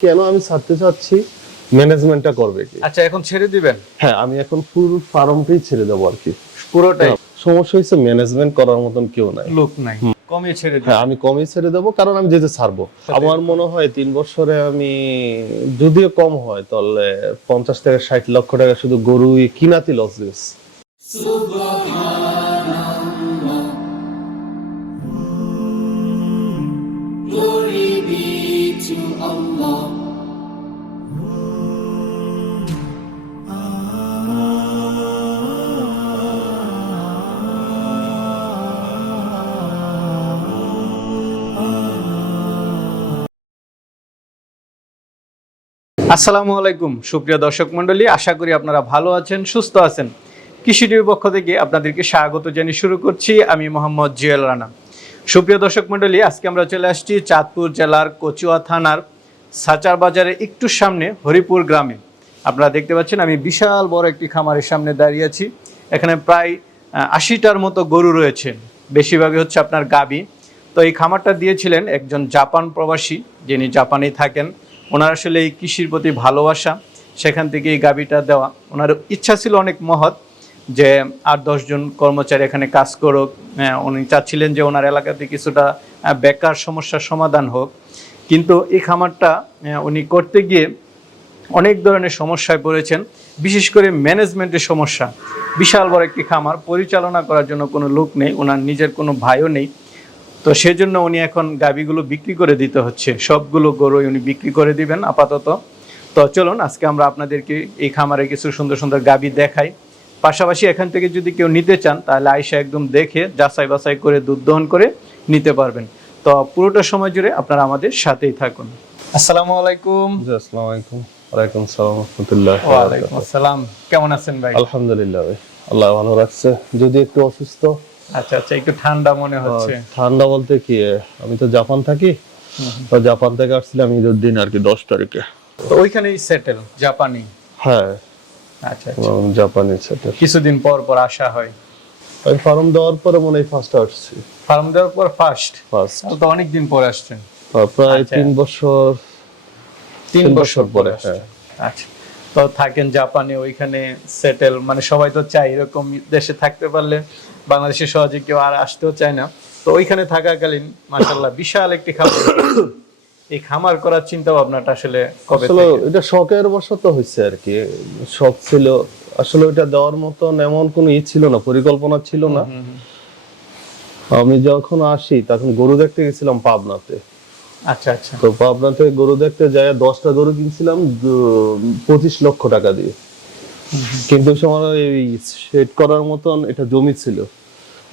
কেন আমি ছাড়তে চাচ্ছি? ম্যানেজমেন্টটা করবে কি? আচ্ছা এখন ছেড়ে দিবেন? হ্যাঁ আমি এখন ফুল ফার্মটাই ছেড়ে দেবো আর কি। পুরোটাই? সমস্যা হচ্ছে ম্যানেজমেন্ট করার মতন কেউ নাই। লোক নাই। কমিয়ে ছেড়ে হ্যাঁ আমি কমই ছেড়ে দেবো কারণ আমি যেতে ছাড়বো। আমার মনে হয় তিন বছরে আমি যদিও কম হয় তাহলে পঞ্চাশ থেকে ষাট লক্ষ টাকা শুধু গরু কিনাতি লস গেছে আসসালামু আলাইকুম, সুপ্রিয় দর্শক মণ্ডলী, আশা করি আপনারা ভালো আছেন, সুস্থ আছেন। কৃষি টিভির পক্ষ থেকে আপনাদেরকে স্বাগত জানিয়ে শুরু করছি, আমি মোহাম্মদ জুয়েল রানা। সুপ্রিয় দর্শক মণ্ডলী, আজকে আমরা চলে আসছি চাঁদপুর জেলার কচুয়া থানার সাচার বাজারের একটু সামনে হরিপুর গ্রামে। আপনারা দেখতে পাচ্ছেন, আমি বিশাল বড় একটি খামারের সামনে দাঁড়িয়ে আছি। এখানে প্রায় আশিটার মতো গরু রয়েছে। বেশিরভাগই হচ্ছে আপনার গাবি। তো এই খামারটা দিয়েছিলেন একজন জাপান প্রবাসী, যিনি জাপানেই থাকেন। ওনার আসলে এই কৃষির প্রতি ভালোবাসা সেখান থেকে এই গাবিটা দেওয়া। ওনার ইচ্ছা ছিল অনেক মহৎ যে আট দশজন কর্মচারী এখানে কাজ করুক। হ্যাঁ, উনি চাচ্ছিলেন যে ওনার এলাকাতে কিছুটা বেকার সমস্যার সমাধান হোক। কিন্তু এই খামারটা উনি করতে গিয়ে অনেক ধরনের সমস্যায় পড়েছেন। বিশেষ করে ম্যানেজমেন্টের সমস্যা। বিশাল বড় একটি খামার। পরিচালনা করার জন্য কোনো লোক নেই। ওনার নিজের কোনো ভাইও নেই। তো সেজন্য উনি এখন গাবিগুলো বিক্রি করে দিতে হচ্ছে। সবগুলো গরুই উনি বিক্রি করে দিবেন আপাতত। তো চলুন আজকে আমরা আপনাদেরকে এই খামারে কিছু সুন্দর সুন্দর গাবি দেখাই। পাশাপাশি এখান থেকে যদি কেউ নিতে চান তাহলে আয়সা একদম দেখে যাচাই বাছাই করে দুধ দহন করে নিতে পারবেন। তো পুরোটা সময় জুড়ে আপনারা আমাদের সাথেই থাকুন। আসসালামু আলাইকুম। আসসালামু আলাইকুম। ওয়ালাইকুম সালাম রহমতুল্লাহ ওয়ালাইকুম আসসালাম। কেমন আছেন ভাই? আলহামদুলিল্লাহ ভাই আল্লাহ ভালো রাখছে। যদি একটু অসুস্থ আচ্ছা আচ্ছা একটু ঠান্ডা মনে হচ্ছে। ঠান্ডা বলতে কি আমি তো জাপান থাকি তো জাপান থেকে আসছিলাম ঈদের দিন আর কি দশ তারিখে। তো ওইখানেই সেটেল জাপানি? হ্যাঁ। আচ্ছা আচ্ছা। জাপানি সেটা কিছুদিন পর পর আসা হয়। আমি ফার্ম দেওয়ার পরে মনে হয় ফার্স্ট আসছি। ফার্ম দেওয়ার পর ফার্স্ট ফার্স্ট তো অনেক দিন পর আসছেন। প্রায় আচ্ছা। তিন বছর তিন বছর পরে। হ্যাঁ। আচ্ছা। তো থাকেন জাপানে ওইখানে সেটেল মানে সবাই তো চায় এরকম দেশে থাকতে পারলে। বাংলাদেশে সহজে কেউ আর আসতেও চায় না। তো ওইখানে থাকাকালীন মাশাল্লাহ বিশাল একটি খামার। এই খামার করার চিন্তা ভাবনাটা আসলে কবে আসলে এটা শখের বশত হয়েছে আর কি। শখ ছিল আসলে দেওয়ার মতন এমন কোনো ই ছিল না পরিকল্পনা ছিল না। আমি যখন আসি তখন গরু দেখতে গেছিলাম পাবনাতে। আচ্ছা আচ্ছা। তো পাবনাতে গরু দেখতে যাই দশটা গরু কিনছিলাম পঁচিশ লক্ষ টাকা দিয়ে। কিন্তু সময় এই সেট করার মতন এটা জমি ছিল।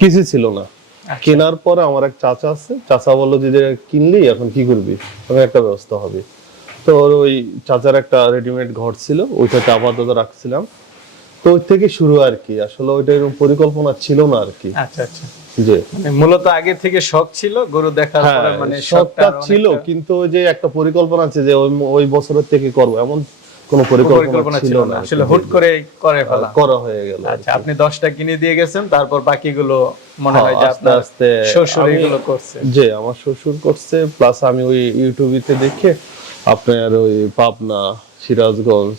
কিছু ছিল না। আচ্ছা। কেনার পরে আমার এক চাচা আছে। চাচা বলল যে কিনলি এখন কি করবি? আমি একটা ব্যবস্থা হবে। তো ওই চাচার একটা রেডিমেড ঘর ছিল ওইটাতে আপাতত রাখছিলাম। তো ওই থেকে শুরু আর কি। আসলে ওইটা এরকম পরিকল্পনা ছিল না আর কি। আচ্ছা আচ্ছা। যে মানে মূলত আগে থেকে শখ ছিল গরু দেখার হ্যাঁ পরে মানে শখটা ছিল কিন্তু ওই যে একটা পরিকল্পনা আছে যে ওই বছরের থেকে করব। এমন কোনো পরিকল্পনা ছিল না আসলে হুট করে করে ফেলা। করা হয়ে গেল আচ্ছা। আপনি দশটা কিনে দিয়ে গেছেন তারপর বাকিগুলো মনে হয় যে হ্যাঁ, আস্তে আপনার আস্তে শ্বশুর এগুলো করছে। যে আমার শ্বশুর করছে প্লাস আমি ওই ইউটিউবিতে দেখে আপনার ওই পাবনা সিরাজগঞ্জ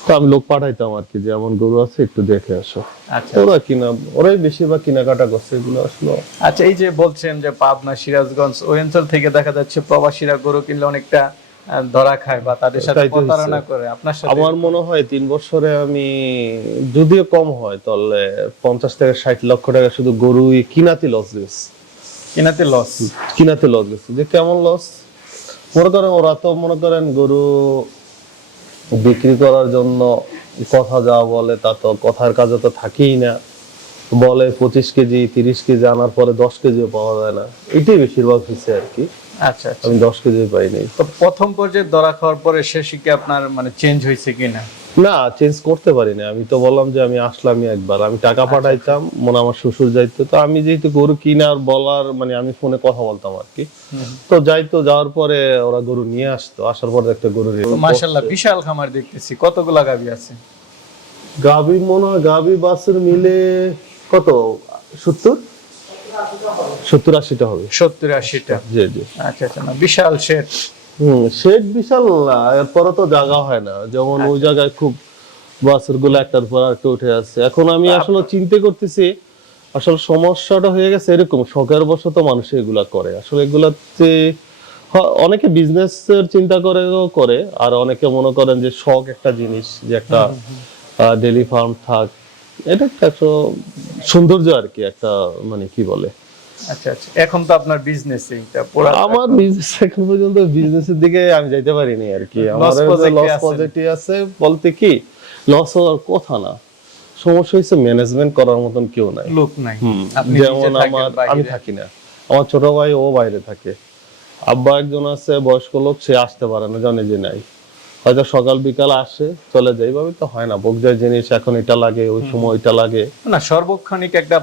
তো আমি লোক পাঠাইতাম আর কি যে এমন গরু আছে একটু দেখে আসো। আচ্ছা। ওরা কিনা ওরাই বেশিরভাগ কেনাকাটা করছে এগুলো আসলো আচ্ছা এই যে বলছেন যে পাবনা সিরাজগঞ্জ ওই অঞ্চল থেকে দেখা যাচ্ছে প্রবাসীরা গরু কিনলে অনেকটা ধরা খায় বা তাদের সাথে প্রতারণা করে। আপনার সাথে আমার মনে হয় তিন বছরে আমি যদিও কম হয় তাহলে পঞ্চাশ থেকে ষাট লক্ষ টাকা শুধু গরু কিনাতি লস গেছে কিনাতে লস কিনাতে লস গেছে যে কেমন লস মনে করেন ওরা তো মনে করেন গরু বিক্রি করার জন্য কথা যা বলে তা তো কথার কাজে তো থাকেই না। বলে পঁচিশ কেজি তিরিশ কেজি আনার পরে দশ কেজিও পাওয়া যায় না। এটাই বেশিরভাগ হয়েছে আর কি। আচ্ছা আচ্ছা। আমি দশ কেজি পাইনি তো প্রথম পর্যায়ে ধরা খাওয়ার পরে শেষে কি আপনার মানে চেঞ্জ হয়েছে কিনা না? চেঞ্জ করতে পারি না আমি তো বললাম যে আমি আসলামই একবার। আমি টাকা পাঠাইতাম মনে আমার শ্বশুর যাইতো। তো আমি যেহেতু গরু কিনার বলার মানে আমি ফোনে কথা বলতাম আর কি। তো যাইতো যাওয়ার পরে ওরা গরু নিয়ে আসতো। আসার পরে একটা গরু মাশাল্লাহ বিশাল খামার দেখতেছি। কতগুলা গাবি আছে? গাবি মনে হয় গাবি বাসের মিলে কত? সত্তর? সত্তর আশিটা হবে। সত্তর আশিটা। জি জি। আচ্ছা আচ্ছা না বিশাল শেড। হুম শেড বিশাল না এরপরে তো জায়গা হয় না। যেমন ওই আচ্ছা। জায়গায় খুব বাসেরগুলো একটার পর একটা উঠে আসছে। এখন আমি আসলে চিন্তা করতেছি আসলে সমস্যাটা হয়ে গেছে এরকম। শখের বশত মানুষ এগুলা করে। আসলে এগুলাতে অনেকে বিজনেস এর চিন্তা করেও করে আর অনেকে মনে করেন যে শখ একটা জিনিস যে একটা ডেলি ফার্ম থাক। এটা একটা সৌন্দর্য আর কি একটা মানে কি বলে? আচ্ছা আচ্ছা। এখন তো আপনার বিজনেস আমার বিজনেস এখন পর্যন্ত বিজনেসের দিকে আমি যাইতে পারিনি আর কি। আমার লস পজিটিভ আছে। বলতে কি লস হওয়ার কথা না। সমস্যা হচ্ছে ম্যানেজমেন্ট করার মতন কেউ নাই। লোক নাই। যেমন আমার আমি থাকি না। আমার ছোট ভাই ও বাইরে থাকে। আব্বা একজন আছে বয়স্ক লোক সে আসতে পারে না জানে যে নাই। হয়তো সকাল বিকাল আসে চলে যায়। এইভাবে তো হয় না। বকজার জিনিস এখন এটা লাগে ওই সময় ওইটা লাগে। না সর্বক্ষণিক একটা।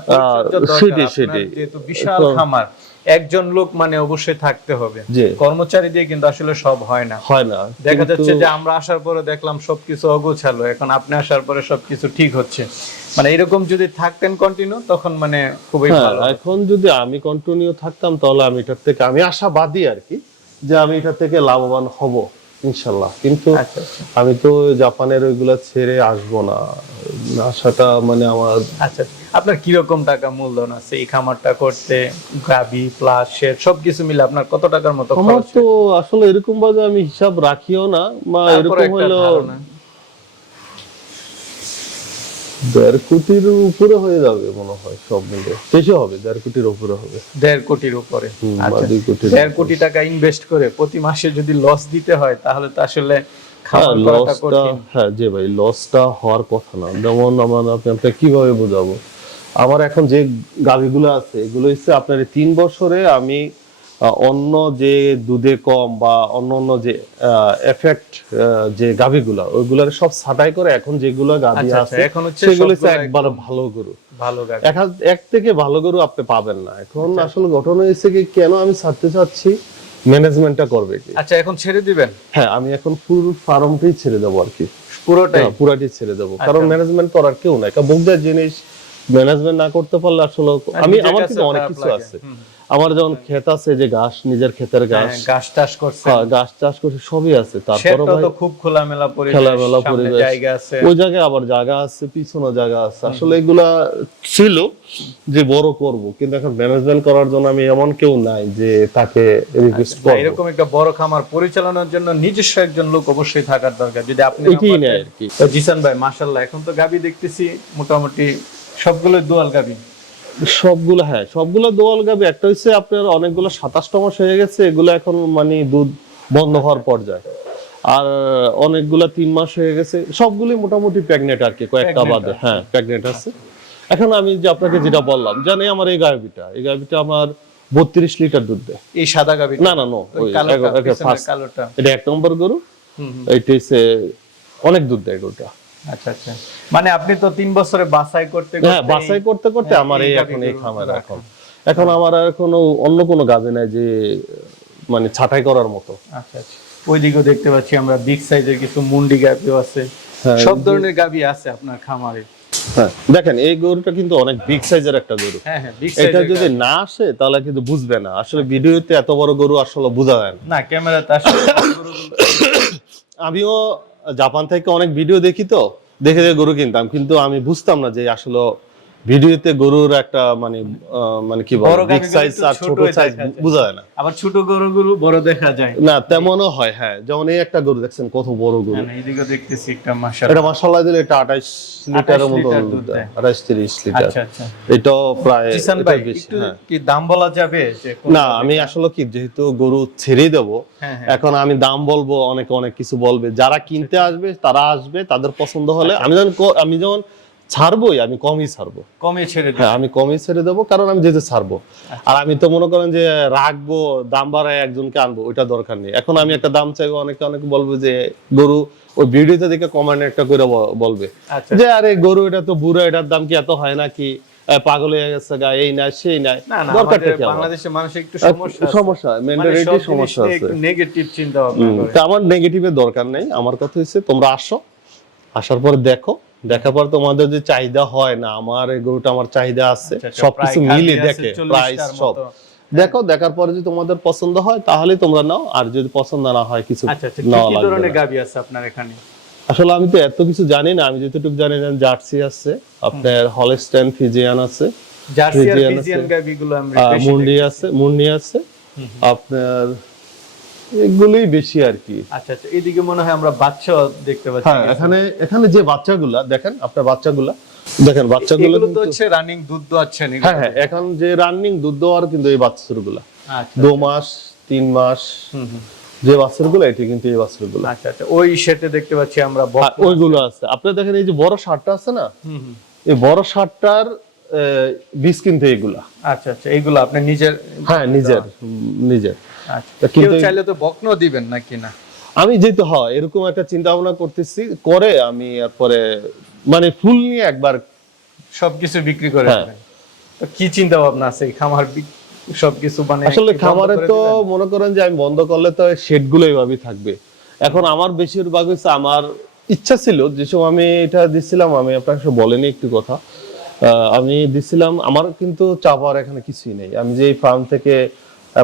সেটাই, সেটাই। যেহেতু বিশাল খামার একজন লোক মানে অবশ্যই থাকতে হবে। কর্মচারী দিয়ে কিন্তু আসলে সব হয় না। হয় না দেখা যাচ্ছে যে আমরা আসার পরে দেখলাম সবকিছু অগোছালো এখন আপনি আসার পরে সবকিছু ঠিক হচ্ছে। মানে এরকম যদি থাকতেন কন্টিনিউ তখন মানে খুবই হ্যাঁ ভালো এখন যদি আমি কন্টিনিউ থাকতাম তাহলে আমি এটার থেকে আমি আশাবাদী আর কি যে আমি এটার থেকে লাভবান হব। ইনশাল্লাহ। কিন্তু আচ্ছা আচ্ছা। আমি তো জাপানের ওইগুলো ছেড়ে আসব না। আসাটা মানে আমার আচ্ছা আপনার কীরকম টাকা মূলধন আছে? এই খামারটা করতে গাবি প্লাস শেড সবকিছু মিলে আপনার কত টাকার মতো আমার তো আসলে এরকম ভাবে আমি হিসাব রাখিও না বা এরকম হলো। দেড় কোটির উপরে হয়ে যাবে মনে হয় সব মিলে। বেশি হবে দেড় কোটির উপরে হবে। দেড় কোটির উপরে। আচ্ছা দেড় কোটি টাকা ইনভেস্ট করে প্রতি মাসে যদি লস দিতে হয় তাহলে তো আসলে লসটা হ্যাঁ যে ভাই লসটা হওয়ার কথা না। যেমন আমার আপনি আপনাকে কীভাবে বোঝাবো? আমার এখন যে গাভিগুলো আছে এগুলো হচ্ছে আপনার তিন বছরে আমি অন্য যে দুধে কম বা অন্য অন্য যে এফেক্ট যে গাভিগুলো ওইগুলোর সব ছাটাই করে এখন যেগুলো গাভি আচ্ছা, আচ্ছা, আছে এখন হচ্ছে সেগুলো একবার ভালো গরু। ভালো গাবি এক থেকে ভালো গরু আপনি পাবেন না। এখন আচ্ছা। আসলে ঘটনা হয়েছে কি কেন আমি ছাড়তে চাচ্ছি? ম্যানেজমেন্টটা করবে কি? আচ্ছা এখন ছেড়ে দিবেন? হ্যাঁ আমি এখন ফুল ফার্মটাই ছেড়ে দেবো আর কি। পুরোটাই? হ্যাঁ, পুরাটি ছেড়ে দেবো। কারণ ম্যানেজমেন্ট করার কেউ নাই। কারণ বুকদার জিনিস ম্যানেজমেন্ট না করতে পারলে আসলে আমি আমার কিন্তু অনেক কিছু আছে। আমার যেমন ক্ষেত আছে যে ঘাস নিজের ক্ষেতের ঘাস। হ্যাঁ, গাছ টাস করছে হ্যাঁ, ঘাস চাষ করছে সবই আছে। তারপরে তো খুব খোলামেলা পরিবেশ খেলামেলা পরিবেশ। জায়গা আছে। ওই জায়গায় আবার জায়গা আছে পিছনে জায়গা আছে। আসলে এগুলা ছিল যে বড় করব কিন্তু এখন ম্যানেজমেন্ট করার জন্য আমি এমন কেউ নাই যে তাকে রিকোয়েস্ট করব। এরকম একটা বড় খামার পরিচালনার জন্য নিজস্ব একজন লোক অবশ্যই থাকার দরকার। যদি আপনি না এটাই নেই আর কি। জিসান ভাই মাশাল্লাহ এখন তো গাবি দেখতেছি মোটামুটি সবগুলো দোয়াল গাবি সবগুলো হ্যাঁ সবগুলো দোয়াল গাবে একটা হচ্ছে আপনার অনেকগুলো সাতাশটা মাস হয়ে গেছে এগুলো এখন মানে দুধ বন্ধ হওয়ার পর্যায়ে। আর অনেকগুলো তিন মাস হয়ে গেছে সবগুলোই মোটামুটি প্রেগনেন্ট আর কি কয়েকটা বাদে। হ্যাঁ প্রেগনেন্ট আছে। এখন আমি যে আপনাকে যেটা বললাম জানি আমার এই গাভিটা এই গাভিটা আমার বত্রিশ লিটার দুধ দেয়। এই সাদা গাবি না না নো এটা এক নম্বর গরু। এইটা হচ্ছে অনেক দুধ দেয় গরুটা। আচ্ছা আচ্ছা। মানে আপনি তো তিন বছরে বাছাই করতে হ্যাঁ বাছাই করতে করতে হ্যাঁ, আমার এই এখন এই খামার এখন। এখন আমার আর কোনো অন্য কোনো গাভী নাই যে মানে ছাঁটাই করার মতো। আচ্ছা আচ্ছা। ওইদিকেও দেখতে পাচ্ছি আমরা বিগ সাইজের কিছু মুন্ডি গাভিও আছে। হ্যাঁ, সব ধরনের গাভি আছে আপনার খামারে। হ্যাঁ দেখেন এই গরুটা কিন্তু অনেক বিগ সাইজের একটা গরু। হ্যাঁ এটা যদি না আসে তাহলে কিন্তু বুঝবে না। আসলে ভিডিওতে এত বড় গরু আসলে বোঝা যায় না। না ক্যামেরাতে আসলে আমিও জাপান থেকে অনেক ভিডিও দেখি তো, দেখে দেখে গরু কিনতাম। কিন্তু আমি বুঝতাম না যে আসলে ভিডিওতে গরুর একটা মানে মানে কি বড় বিগ সাইজ আর ছোট সাইজ বোঝা যায় না। আবার ছোট গরুগুলো বড় দেখা যায়। না তেমনও হয় হ্যাঁ। যেমন এই একটা গরু দেখছেন কত বড় গরু। এইদিকে দেখতেছি একটা এটা দিলে এটা আঠাইশ লিটারের মতো লিটার দুধ দুধ দেয়। দেয়। আঠাইশ তিরিশ লিটার। আচ্ছা আচ্ছা। এটাও প্রায় এটার ভাই একটু হ্যাঁ। কি দাম বলা যাবে যে না আমি আসলে কি যেহেতু গরু ছেড়ে দেবো হ্যাঁ হ্যাঁ। এখন আমি দাম বলব অনেকে অনেক কিছু বলবে। যারা কিনতে আসবে তারা আসবে তাদের পছন্দ হলে আচ্ছা। আমি যখন আমি যখন ছাড়বোই আমি কমই ছাড়বো। কমই ছেড়ে হ্যাঁ আমি কমই ছেড়ে দেবো কারণ আমি যেহেতু ছাড়বো। আর আমি তো মনে করেন যে রাখব দাম বাড়ায় একজনকে আনব ওইটা দরকার নেই। এখন আমি একটা দাম চাইব অনেকে অনেকে বলবে যে গরু ওই ভিডিওতে দেখে কমেন্ট একটা করে বলবে আচ্ছা। যে আরে গরু এটা তো বুড়ো এটার দাম কি এত হয় নাকি? পাগল হয়ে গেছে গা এই নাই সেই নাই। না না দরকারটা কি বাংলাদেশের মানুষের একটু সমস্যা সমস্যা মানে মেন্টালিটি সমস্যা আছে। নেগেটিভ চিন্তা ভাবনা আমার নেগেটিভের দরকার নেই আমার কথা হচ্ছে তোমরা আসো আসার পরে দেখো দেখার পর তোমাদের যে চাহিদা হয় না আমার এই গরুটা আমার চাহিদা আছে আচ্ছা, আচ্ছা, সবকিছু মিলে দেখে প্রাইস সব। দেখো দেখার পরে যদি তোমাদের পছন্দ হয় তাহলে তোমরা নাও আর যদি পছন্দ না হয় কিছু আচ্ছা নাও কি লাগবে ধরনের গাবি আছে আপনার এখানে? আসলে আমি তো এত কিছু জানি না আমি যতটুকু জানি জার্সি আছে আপনার হলস্টেন ফিজিয়ান আছে জার্সি আর ফিজিয়ান গাবি গুলো আমরা মুন্ডি আছে মুন্ডি আছে আপনার এগুলোই বেশি আর কি। আচ্ছা আচ্ছা এইদিকে মনে হয় আমরা বাচ্চা দেখতে পাচ্ছি। হ্যাঁ এখানে এখানে যে বাচ্চাগুলা দেখেন আপনার বাচ্চাগুলা দেখেন বাচ্চাগুলো তো হচ্ছে রানিং দুধ দোয়াচ্ছেন। হ্যাঁ হ্যাঁ এখন যে রানিং দুধ দেওয়ার কিন্তু এই বাচ্চাগুলা আচ্ছা দু মাস তিন মাস। যে বাচ্চাগুলো এটি কিন্তু এই বাচ্চাগুলো আচ্ছা আচ্ছা ওই সেটে দেখতে পাচ্ছি আমরা হ্যাঁ, ওইগুলো আছে। আপনি দেখেন এই যে বড় শার্টটা আছে না। এই বড় শার্টটার বীজ কিন্তু এইগুলা আচ্ছা আচ্ছা এইগুলো আপনি নিজের হ্যাঁ নিজের নিজের। আচ্ছা। কিন্তু- চাইলে তো বকনো দিবেন নাকি না? আমি যেতে হয় এরকম একটা চিন্তা ভাবনা করতেছি করে আমি এরপরে মানে ফুল নিয়ে একবার সবকিছু বিক্রি করে হ্যাঁ। তো কি চিন্তা ভাবনা আছে খামার সবকিছু মানে আসলে খামারে তো মনে করেন যে আমি বন্ধ করলে তো শেডগুলো এইভাবেই থাকবে। এখন আমার বেশিরভাগ হচ্ছে আমার ইচ্ছা ছিল যে সময় আমি এটা দিছিলাম আমি আপনাকে সব বলেনি একটু কথা। আহ, আমি দিছিলাম আমার কিন্তু চাপার এখানে কিছুই নেই। আমি যে ফার্ম থেকে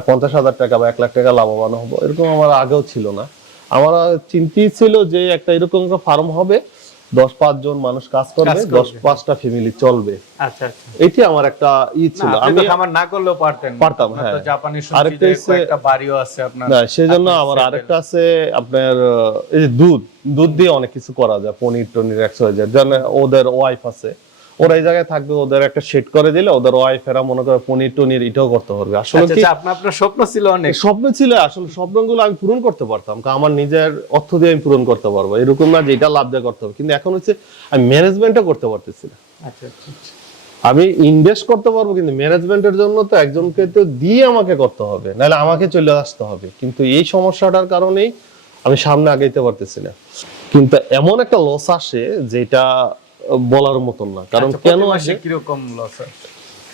পঞ্চাশ হাজার টাকা বা এক লাখ টাকা লাভবান হব। এরকম আমার আগেও ছিল না। আমার চিন্তাই ছিল যে একটা এরকম ফার্ম হবে দশ পাঁচ জন মানুষ কাজ করবে দশ পাঁচটা ফ্যামিলি চলবে। আচ্ছা আচ্ছা। এটি আমার একটা ই না, ছিল। আমি তো খামার না করলেও পারতেন। পারতাম, হ্যাঁ। জাপানি আরেকটা কয়েকটা বাড়িও আছে আপনার। না সেজন্য আমার আরেকটা আছে আপনার এই দুধ। দুধ দিয়ে অনেক কিছু করা যায় পনির টনির একশো যায়। যেন ওদের ওয়াইফ আছে। ওরা এই জায়গায় থাকবে ওদের একটা সেট করে দিলে ওদের ওয়াইফ এরা মনে করে পনির টনির এটাও করতে পারবে। আসলে আচ্ছা কি আচ্ছা আপনার স্বপ্ন ছিল অনেক। স্বপ্ন ছিল আসলে স্বপ্নগুলো আমি পূরণ করতে পারতাম কারণ আমার নিজের অর্থ দিয়ে আমি পূরণ করতে পারব। এরকম না যে এটা লাভ দিয়ে করতে হবে কিন্তু এখন হচ্ছে আমি ম্যানেজমেন্টটা করতে পারতেছি না। আচ্ছা। আমি ইনভেস্ট করতে পারব কিন্তু ম্যানেজমেন্টের জন্য তো একজনকে তো দিয়ে আমাকে করতে হবে নাহলে আমাকে চলে আসতে হবে। কিন্তু এই সমস্যাটার কারণেই আমি সামনে আগাইতে পারতেছি না। কিন্তু এমন একটা লস আসে যেটা বলার মতন না। কারণ আচ্ছা, কেন আসে? কীরকম লস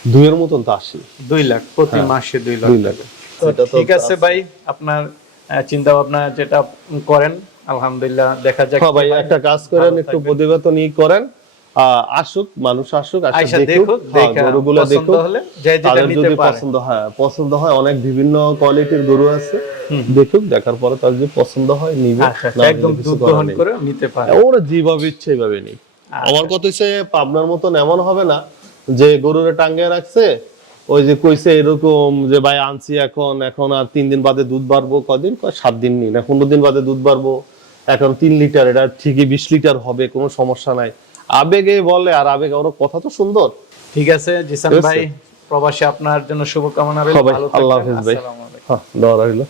দুইয়ের মতন তো আসে দুই লাখ প্রতি মাসে দুই লাখ। দুই লাখ। ঠিক আছে ভাই আপনার চিন্তা ভাবনা যেটা করেন আলহামদুলিল্লাহ দেখা যাক হ্যাঁ ভাই একটা কাজ করেন একটু থাকবেন। প্রতিবেদন ই করেন। আসুক মানুষ আসুক আসে দেখুক। দেখুক হ্যাঁ, দেখা গরুগুলো পছন্দ দেখুক। তাদের যদি পছন্দ হয় পছন্দ হয় অনেক বিভিন্ন কোয়ালিটির গরু আছে। দেখুক দেখার পরে তার যদি পছন্দ হয় নিবে। আচ্ছা আচ্ছা, একদম দুধ গ্রহণ করে নিতে পারে। ওরা যেভাবে ইচ্ছে এইভাবে নেই আচ্ছা। আমার কথা হচ্ছে পাবনার মতন এমন হবে না যে গরুরে টাঙ্গে রাখছে ওই যে কইছে এরকম যে ভাই আনছি এখন এখন আর তিন দিন বাদে দুধ বাড়বো। কদিন? সাত দিন নি না পনেরো দিন বাদে দুধ বাড়বো এখন তিন লিটার এটা ঠিকই বিশ লিটার হবে কোনো সমস্যা নাই। আবেগে বলে আর আবেগে ওর কথা তো সুন্দর। ঠিক আছে জিসান ভাই প্রবাসী আপনার জন্য শুভকামনা রইল ভালো আল্লাহ হাফেজ ভাই। হ্যাঁ দেওয়া রইল।